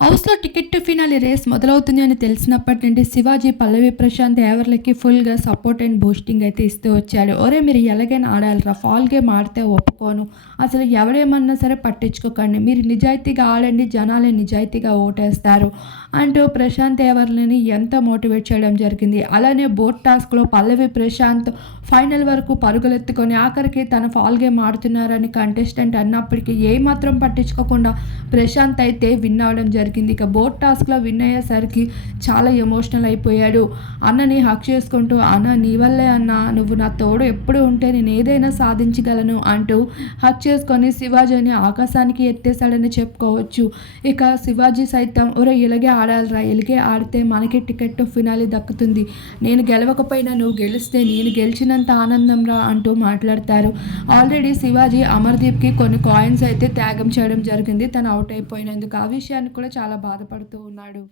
హౌస్లో ticket to finale race మొదలవుతుంది అని తెలిసినప్పటి నుండి శివాజీ పల్లవి ప్రశాంత్ ఎవరికి ఫుల్గా సపోర్ట్ అండ్ బూస్టింగ్ అయితే ఇస్తూ వచ్చాడు ఒరే మీరు ఎలాగైనా ఆడాలిరా ఫాల్ గేమ్ ఆడితే ఒప్పుకోను. అసలు ఎవరేమన్నా సరే పట్టించుకోకండి. మీరు నిజాయితీగా ఆడండి జనాలే నిజాయితీగా ఓటేస్తారు అంటూ ప్రశాంత్ ఎవరిని ఎంత మోటివేట్ చేయడం జరిగింది. అలానే బోట్ టాస్క్లో పల్లవి ప్రశాంత్ ఫైనల్ వరకు పరుగులెత్తుకొని ఆఖరికి తన ఫాల్ గేమ్ ఆడుతున్నారని కంటెస్టెంట్ అన్నప్పటికీ ఏమాత్రం పట్టించుకోకుండా ప్రశాంత్ అయితే విన్ అవడం జరిగింది. ఇక బోట్ టాస్క్లో విన్ అయ్యేసరికి చాలా ఎమోషనల్ అయిపోయాడు. అన్నని హక్ చేసుకుంటూ అన్న నీ వల్లే అన్న నువ్వు నా తోడు ఎప్పుడు ఉంటే నేను ఏదైనా సాధించగలను అంటూ హక్ చేసుకొని శివాజీని ఆకాశానికి ఎత్తేసాడని చెప్పుకోవచ్చు. ఇక శివాజీ సైతం ఒరే ఇలాగే ఆడాలిరా ఇలాగే ఆడితే మనకి టికెట్ ఫినాలి దక్కుతుంది. నేను గెలవకపోయినా నువ్వు గెలిస్తే నేను గెలిచిన గెలిచినంత ఆనందం రా అంటూ మాట్లాడతారు. ఆల్రెడీ శివాజీ అమర్దీప్కి కొన్ని కాయిన్స్ అయితే త్యాగం చేయడం జరిగింది. తను అవుట్ అయిపోయినందుకు ఆ విషయాన్ని కూడా చాలా బాధపడుతూ ఉన్నాడు.